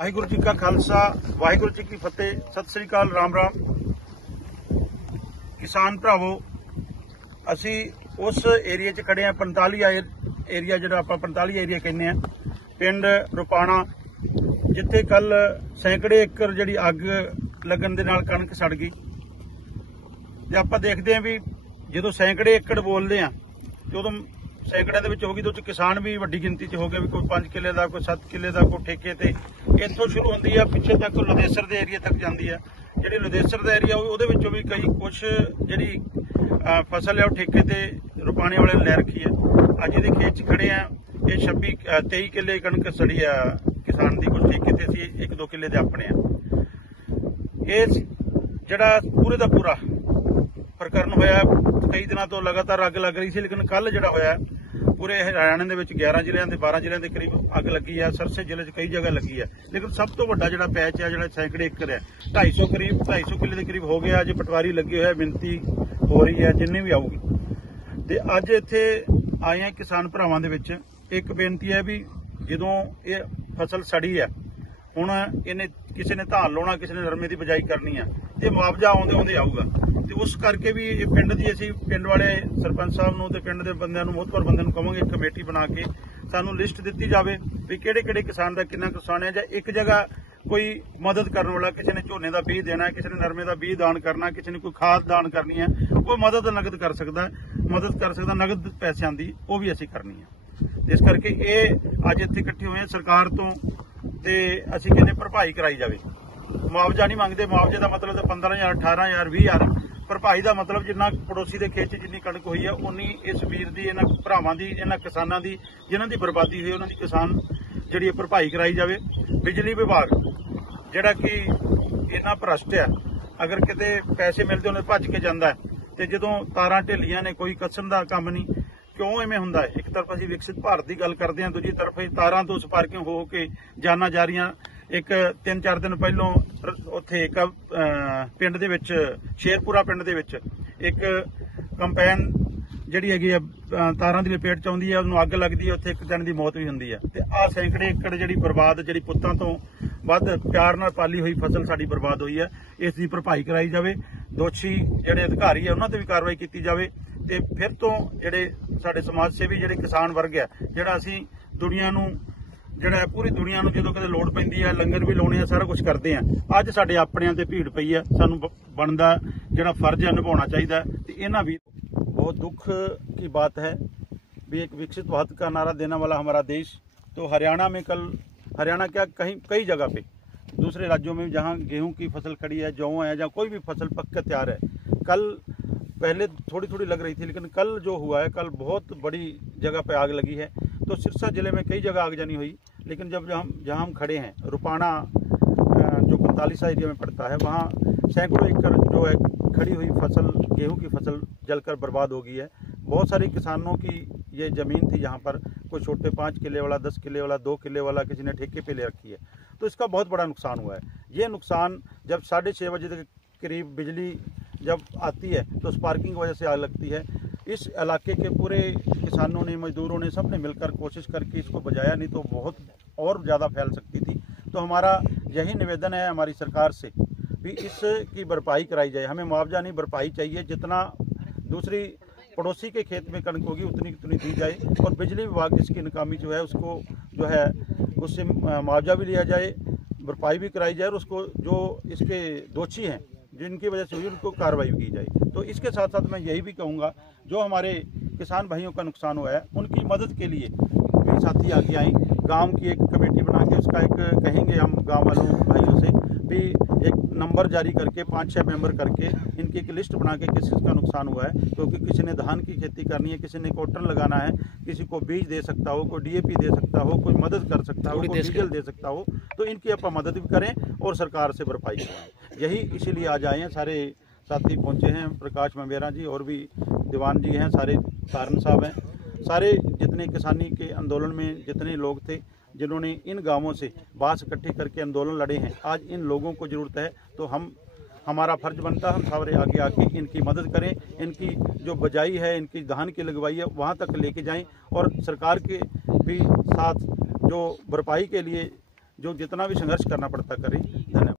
वाहिगुरू जी का खालसा वाहिगुरू जी की फतेह। सत श्री अकाल, राम राम। किसान भरावो, असी उस एरिया च खड़े हैं 45 एरिया, जो आप 45 एरिया कहने हैं, पिंड रुपाणा, जिथे कल सैकड़े एकड़ जी अग लगन दे नाल कणक सड़ गई। ते आपां देखते हैं भी जो सैकड़े एकड़ बोलते हैं तो उदों सैकड़े हो गई, तो किसान भी वड्डी गिनती च हो गए भी कोई 5 किले का, कोई 7 किले का, कोई ठेके ते। इत्थों शुरू होंदी है, पिछे तक लुदेसर के एरिया तक जाती है। जी लुदेसर का एरिया वो भी कई कुछ जी फसल है वो ठेके ते रुपाणे वाले ने लै रखी है। अज ये खेत च खड़े हैं, ये 23 किले कणक सड़ी है किसान की, कुछ ठेके ते असीं 1-2 किले दे अपने हैं। इस जड़ा पूरे का पूरा प्रकरण होया, कई दिनों तो लगातार अग लग रही थी, लेकिन कल जो होया पूरे हरियाणा के 11 जिलों के 12 जिलों के करीब अग लगी है। सरसे जिले कई जगह लगी है, लेकिन सब तो वड्डा जो पैच है, जो सैकड़े एकड़ है, 250 किले के करीब हो गया। अज पटवारी लगे हुए, मिनती हो रही है जिन्नी भी आऊगी। तो अज इत्थे आए हैं किसान भरावां दे विच। एक बेनती है भी जदों ये फसल सड़ी है, हुण इन्हें किसी ने धान लाउणा, किसी ने नरमे की बिजाई करनी है, ये मुआवजा आउंदे आउंदे आऊगा। तो उस करके भी पिंड की असीं पिंड वाले सरपंच साहब नूं ते पिंड दे बंदिआं नूं, मोहतबर बंदिआं नूं कहांगे कमेटी बना के सानूं लिस्ट दित्ती जावे भी किहड़े-किहड़े किसान दा किन्ना नुकसान है, जां एक जगह कोई मदद करने वाला, किसी ने झोने का बीज देना है, किसी ने नरमे का बीज दान करना, किसी ने कोई खाद दान करनी है, कोई मदद नगद कर सकता है, नगद पैसों की वो भी असीं करनी है। इस करके ये अज इत्थे इकट्ठे हुए हैं। सरकार तो ते असीं कहने भरपाई कराई जावे। मुआवजा नहीं मंगते, मुआवजे का मतलब 15,000, 18,000, 20,000। भरपाई का मतलब जिन्ना पड़ोसी के खेत जिन्नी कणक हुई है, उन्नी इस वीर की, इन्हां भरावां की, इन्हां किसानां की जिन्हां की बर्बादी हुई, उन्हां दी किसान जिहड़ी भरपाई कराई जावे। बिजली विभाग जिहड़ा कि इन्ना भ्रष्ट है, अगर किते पैसे मिलते उन्हें भज के जांदा है, ते जदों तारां ढिल्लियां ने कोई कसण दा काम नहीं। क्यों इवें हुंदा है? एक तरफ असीं विकसित भारत की गल करते हैं, दूजी तरफ तारां तो स्पार्किंग हो के जाना जा रही। एक 3-4 दिन पहलों उत्थे एक पिंड दे विच, शेरपुरा पिंड दे विच एक कंपैन जिहड़ी हैगी तारां दी लपेट च आउंदी है, उहनूं अग लगदी है, उत्थे एक जण दी मौत भी हुंदी है। ते आ सैकड़े एकड़ जिहड़ी बर्बाद, जिहड़ी पुत्तां तो वध प्यार नाल पाली हुई फसल साडी बर्बाद हुई है, इस दी भरपाई कराई जावे। दोषी जिहड़े अधिकारी है उन्हां ते भी कार्रवाई कीती जावे। ते फिर तो जिहड़े साडे समाज सेवी जिहड़े किसान वर्ग है, जिहड़ा असीं दुनिया नूं जिहड़ा पूरी दुनिया नूं जदों कदे लोड़ पैंदी है, लंगर भी लाउणे, सारा कुछ करते हैं। अज साडे अपणिआं ते भीड़ पई है, सानूं बनदा जिहड़ा फर्ज है निभाउणा चाहीदा। ते इन्हां भी बहुत दुख की बात है भी एक विकसित भारत का नारा देने वाला हमारा देश, तो हरियाणा में कल, हरियाणा क्या कई जगह पे दूसरे राज्यों में जहाँ गेहूं की फसल खड़ी है, जौ है, जहाँ कोई भी फसल पक के तैयार है, कल पहले थोड़ी थोड़ी लग रही थी, लेकिन कल जो हुआ है, कल बहुत बड़ी जगह पे आग लगी है। तो सिरसा जिले में कई जगह आगजनी हुई, लेकिन जहाँ हम खड़े हैं, रुपाणा जो 45 एरिया में पड़ता है, वहाँ सैकड़ों एकड़ जो है खड़ी हुई फसल, गेहूं की फसल जलकर बर्बाद हो गई है। बहुत सारे किसानों की ये ज़मीन थी, जहाँ पर कोई छोटे 5 किले वाला, 10 किले वाला, 2 किले वाला किसी ने ठेके पे ले रखी है, तो इसका बहुत बड़ा नुकसान हुआ है। ये नुकसान जब 6:30 बजे के करीब बिजली जब आती है तो स्पार्किंग की वजह से आग लगती है। इस इलाके के पूरे किसानों ने, मजदूरों ने, सब ने मिलकर कोशिश करके इसको बचाया, नहीं तो बहुत और ज़्यादा फैल सकती थी। तो हमारा यही निवेदन है हमारी सरकार से भी इसकी भरपाई कराई जाए। हमें मुआवजा नहीं, भरपाई चाहिए। जितना दूसरी पड़ोसी के खेत में कणक होगी उतनी दी जाए, और बिजली विभाग जिसकी नाकामी जो है उसको जो है उससे मुआवजा भी लिया जाए, भरपाई भी कराई जाए, और उसको जो इसके दोषी हैं जिनकी वजह से हुई उनको कार्रवाई की जाए। तो इसके साथ साथ मैं यही भी कहूँगा, जो हमारे किसान भाइयों का नुकसान हुआ है उनकी मदद के लिए भी साथी आगे आएँ। गांव की एक कमेटी बना के उसका एक कहेंगे हम गांव वालों भाइयों से भी एक नंबर जारी करके 5-6 मेंबर करके इनकी एक लिस्ट बना के किस चीज़ का नुकसान हुआ है, क्योंकि किसी ने धान की खेती करनी है, किसी ने कॉटन लगाना है, किसी को बीज दे सकता हो, कोई DAP दे सकता हो, कोई मदद कर सकता हो, कोई डीजल दे सकता हो, तो इनकी आप मदद भी करें और सरकार से भरपाई कराएं। यही इसीलिए आज आए हैं, सारे साथी पहुँचे हैं, प्रकाश ममेरा जी और भी दीवान जी हैं, सारे कारण साहब हैं, सारे जितने किसानी के आंदोलन में जितने लोग थे जिन्होंने इन गांवों से बांस इकट्ठी करके आंदोलन लड़े हैं, आज इन लोगों को ज़रूरत है। तो हमारा फर्ज बनता है हम सारे आगे आके इनकी मदद करें, इनकी जो बजाई है, इनकी धान की लगवाई है, वहाँ तक लेके जाएं, और सरकार के भी साथ जो भरपाई के लिए जो जितना भी संघर्ष करना पड़ता करें। धन्यवाद।